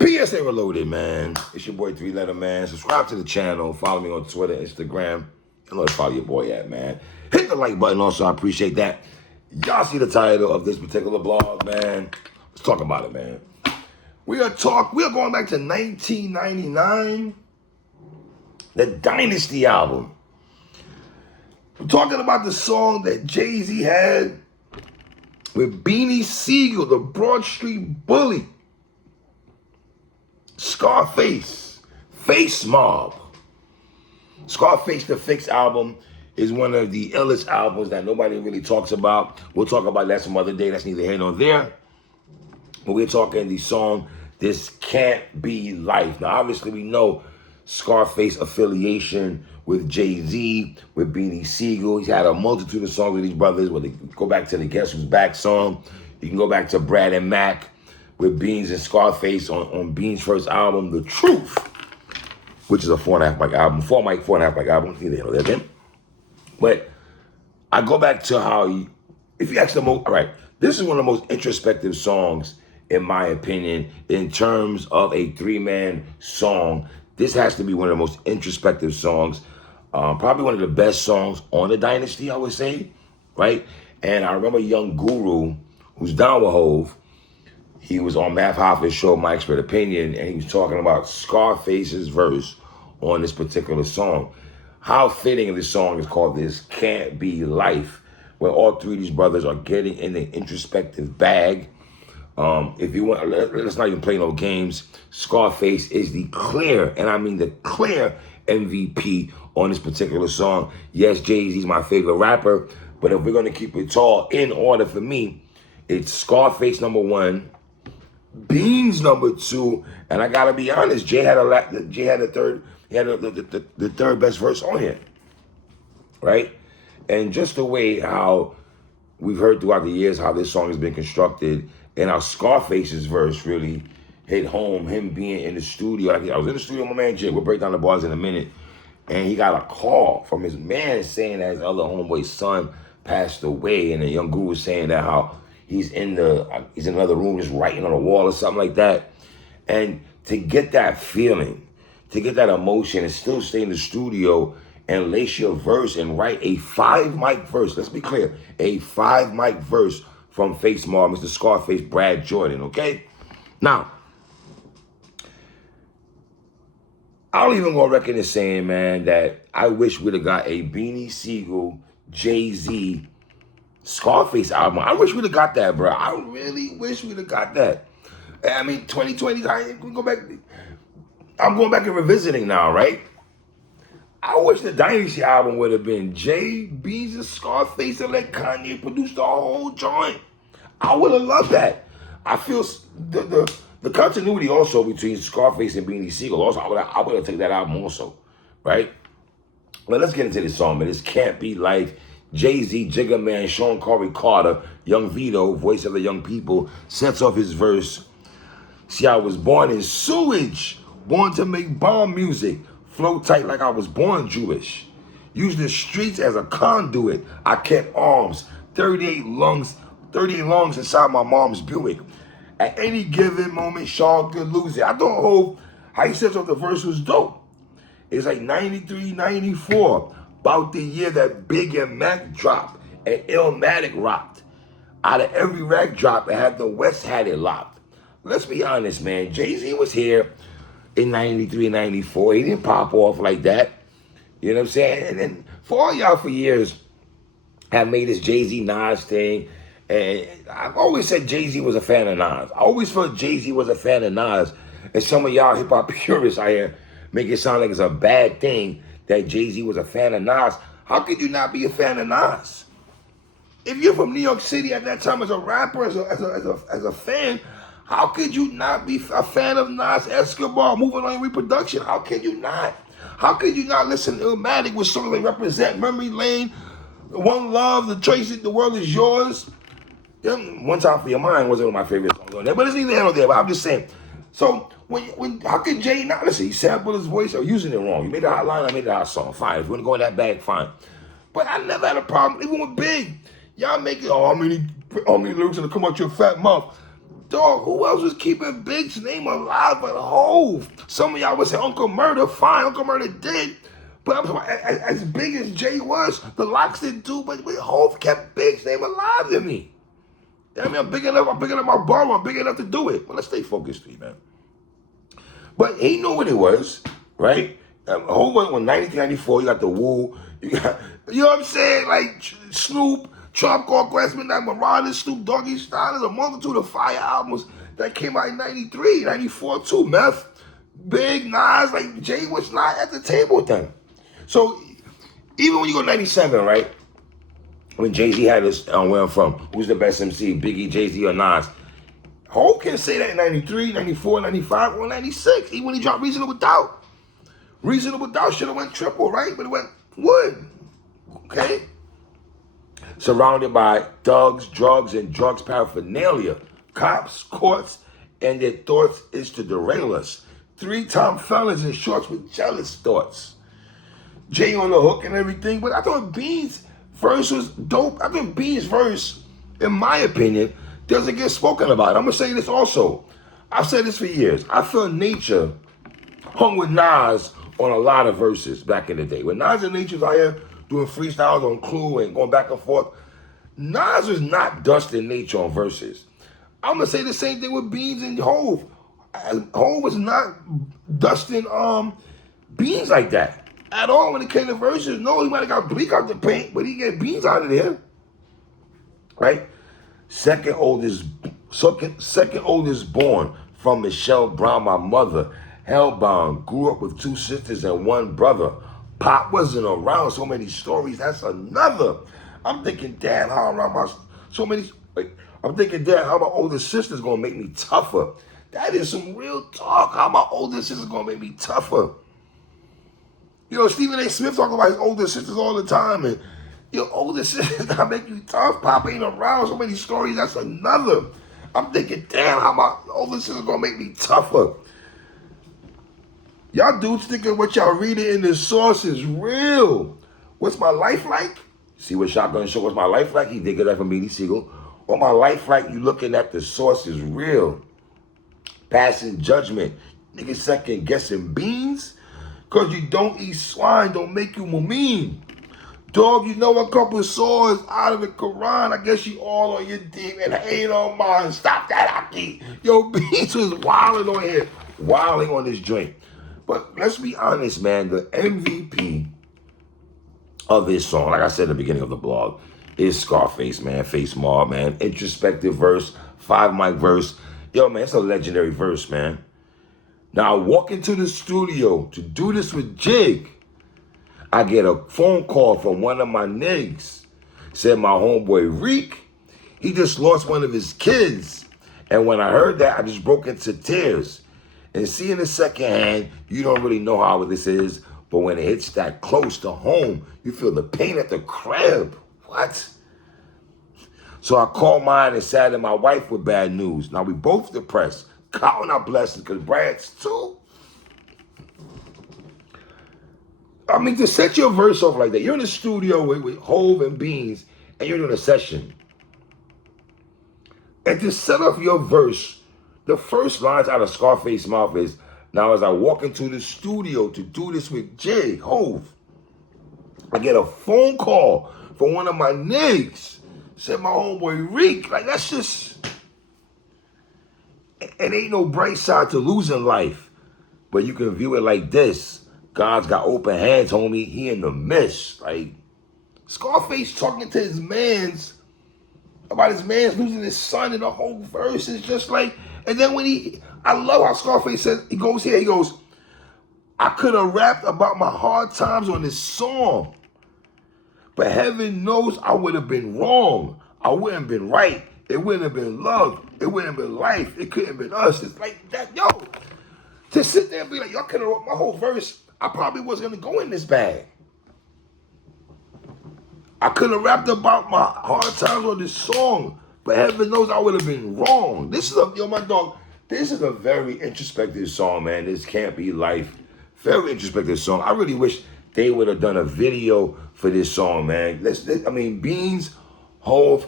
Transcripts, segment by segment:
PSA Reloaded, man. It's your boy 3-Letter Man. Subscribe to the channel. Follow me on Twitter, Instagram. And let's follow your boy at, man. Hit the like button also. I appreciate that. Y'all see the title of this particular blog, man. Let's talk about it, man. We are going back to 1999. The Dynasty album. We're talking about the song that Jay-Z had with Beanie Sigel, the Broad Street Bully. Scarface, Face Mobb. Scarface the Fix album is one of the illest albums that nobody really talks about. We'll talk about that some other day. That's neither here nor there. But we're talking the song, This Can't Be Life. Now, obviously, we know Scarface affiliation with Jay-Z, with Beanie Sigel. He's had a multitude of songs with these brothers. Whether you go back to the Guess Who's Back song, you can go back to Brad and Mac with Beans and Scarface on Beans' first album, The Truth, which is a 4.5 mic album, 4.5 mic album. Neither here nor there again. But I go back to how, if you ask the most, all right, this is one of the most introspective songs, in my opinion, in terms of a three-man song. This has to be one of the most introspective songs, probably one of the best songs on the Dynasty, I would say, right? And I remember Young Guru, who's down with Hove, he was on Math Hoffa's show, My Expert Opinion, and he was talking about Scarface's verse on this particular song. How fitting this song is called This Can't Be Life, where all three of these brothers are getting in the introspective bag. If you want, let's not even play no games. Scarface is the clear, and I mean the clear MVP on this particular song. Yes, Jay-Z's my favorite rapper, but if we're going to keep it tall in order for me, it's Scarface number one, Beans number two, and I gotta be honest, Jay had the third best verse on here, right? And just the way how we've heard throughout the years how this song has been constructed, and how Scarface's verse really hit home, him being in the studio. I was in the studio with my man Jay. We'll break down the bars in a minute. And he got a call from his man saying that his other homeboy's son passed away. And the Young Guru was saying that how he's in another room just writing on a wall or something like that. And to get that feeling, to get that emotion and still stay in the studio and lace your verse and write a 5-mic verse. Let's be clear, a 5-mic verse from Face Mobb, Mr. Scarface, Brad Jordan, okay? Now, I'll even go on record as saying, man, that I wish we'd have got a Beanie Sigel, Jay-Z, Scarface album. I wish we'd have got that, bro. I really wish we'd have got that. I mean, 2020, we go back. I'm going back and revisiting now, right? I wish the Dynasty album would have been Jay, Beans, and Scarface, and let Kanye produce the whole joint. I would have loved that. I feel the continuity also between Scarface and Beanie Sigel. Also, I would have taken that album also, right? But let's get into this song, man. This Can't Be Life. Jay-Z, Jigga Man, Sean Corey Carter, Young Vito, voice of the young people, sets off his verse. See, I was born in sewage, born to make bomb music, flow tight like I was born Jewish. Used the streets as a conduit. I kept arms, 38 lungs inside my mom's Buick. At any given moment, Sean could lose it. I don't know how he says off the verse was dope. It's like 93, 94, about the year that Big and Mac dropped and Illmatic rocked. Out of every rack drop, it had the West had it locked. Let's be honest, man. Jay-Z was here in 93, 94. He didn't pop off like that. You know what I'm saying? And then for all y'all for years have made this Jay-Z Nas thing. And I've always said Jay-Z was a fan of Nas. I always felt Jay-Z was a fan of Nas. And some of y'all hip-hop purists out here make it sound like it's a bad thing that Jay-Z was a fan of Nas. How could you not be a fan of Nas? If you're from New York City at that time as a rapper, as a fan, how could you not be a fan of Nas, Escobar, Moving On Reproduction? How could you not? How could you not listen to Illmatic with songs like Represent, Memory Lane, One Love, The Choice, The World Is Yours? One Time For Your Mind wasn't one of my favorite songs on there, but it's neither here nor there. But I'm just saying. So how could Jay not listen? He sampled his voice or using it wrong. You made a hot line, I made a hot song. Fine. If you want to go in that bag, fine. But I never had a problem, even with Big. Y'all make it, how many lyrics gonna come out your fat mouth? Dog, who else was keeping Big's name alive but Hove? Some of y'all would say Uncle Murder, fine, Uncle Murder did. But I'm talking about, as big as Jay was, the Locks didn't do, but Hove kept Big's name alive to me. I mean, I'm big enough my bar, I'm big enough to do it. Well, let's stay focused, man. But he knew what it was, right? Hove went on 93, 94, you got the Woo, you got, you know what I'm saying? Like Snoop, Trump Called Quest Midnight Marauders, Snoop Doggy Style. There's a multitude of fire albums that came out in 93, 94 too. Meth, Big, Nas, like Jay was not at the table with them. So even when you go 97, right? When Jay-Z had this, where I'm from, who's the best MC, Biggie, Jay-Z, or Nas? Hov can say that in 93, 94, 95, or 96, even when he dropped Reasonable Doubt. Reasonable Doubt should have went triple, right? But it went wood, okay? Surrounded by thugs, drugs, and drugs paraphernalia. Cops, courts, and their thoughts is to derail us. 3-time felons in shorts with jealous thoughts. Jay on the hook and everything, but I thought Beans' verse was dope. I think Beans' verse, in my opinion, doesn't get spoken about. I'm going to say this also. I've said this for years. I feel Nature hung with Nas on a lot of verses back in the day. When Nas and Nature was out here doing freestyles on Clue and going back and forth, Nas was not dusting Nature on verses. I'm going to say the same thing with Beans and Hov. Hov was not dusting Beans like that at all when it came to verses. No, he might have got Bleak out the paint, but he get Beans out of there. Right? Second oldest born from Michelle Brown, my mother. Hellbound, grew up with 2 sisters and 1 brother. Pop wasn't around, so many stories, that's another. I'm thinking, damn, how around my, so many, like, I'm thinking, damn, how my older sister's gonna make me tougher. That is some real talk, how my older sister's gonna make me tougher. You know, Stephen A. Smith talking about his older sisters all the time, and your older sisters gonna make you tough. Pop ain't around, so many stories, that's another. I'm thinking, damn, how my older sister's gonna make me tougher. Y'all dudes thinking what y'all reading in the source is real. What's my life like? See what Shotgun show, what's my life like? He did get that from Beanie Sigel. What my life like, you looking at the source is real. Passing judgment. Niggas second guessing Beans. Cause you don't eat swine, don't make you mu'min. Dog, you know a couple swords out of the Quran. I guess you all on your team and ain't on mine. Stop that, Aki. Yo, Beans was wilding on here. Wilding on this joint. But let's be honest, man, the MVP of this song, like I said at the beginning of the blog, is Scarface, man. Face Mobb, man. Introspective verse, 5 mic verse. Yo, man, it's a legendary verse, man. Now, I walk into the studio to do this with Jig. I get a phone call from one of my niggas. Said my homeboy Reek, he just lost one of his kids. And when I heard that, I just broke into tears. And seeing the second hand, you don't really know how this is, but when it hits that close to home, you feel the pain at the crib. What? So I called mine and saddened my wife with bad news. Now we both depressed, counting our blessings, because Brad's too. I mean, to set your verse off like that, you're in the studio with Hov and Beans, and you're doing a session. And to set off your verse, the first lines out of Scarface's mouth is, now as I walk into the studio to do this with Jay, Hov, I get a phone call from one of my niggas. Said my homeboy Reek. Like, that's just, it ain't no bright side to losing life. But you can view it like this. God's got open hands, homie. He in the midst. Like, Scarface talking to his mans about his man's losing his son, and the whole verse is just like, and then when I love how Scarface says, he goes here, he goes, I could have rapped about my hard times on this song, but heaven knows I would have been wrong. I wouldn't have been right. It wouldn't have been love. It wouldn't have been life. It couldn't have been us. It's like that, yo. To sit there and be like, y'all could have wrote my whole verse, I probably wasn't going to go in this bag. I could have rapped about my hard times on this song, but heaven knows I would have been wrong. This is my dog, this is a very introspective song, man. This Can't Be Life. Very introspective song. I really wish they would have done a video for this song, man. I mean, Beans, Hov,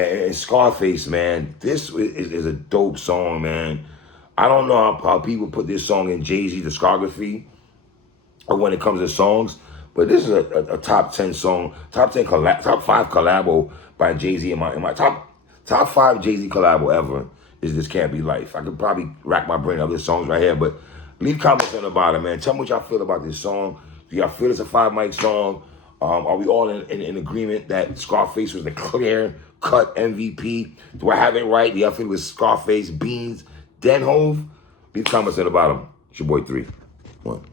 And Scarface, man, this is a dope song, man. I don't know how people put this song in Jay-Z discography or when it comes to songs, but this is a top 10 song, top 5 collabo by Jay-Z. In my top 5 Jay-Z collabo ever is This Can't Be Life. I could probably rack my brain of this songs right here, but leave comments on the bottom, man. Tell me what y'all feel about this song. Do y'all feel it's a 5 mic song? Are we all in agreement that Scarface was the clear-cut MVP? Do I have it right? Do y'all feel it was Scarface, Beans, Den Hove? Leave comments on the bottom. It's your boy 3. 1.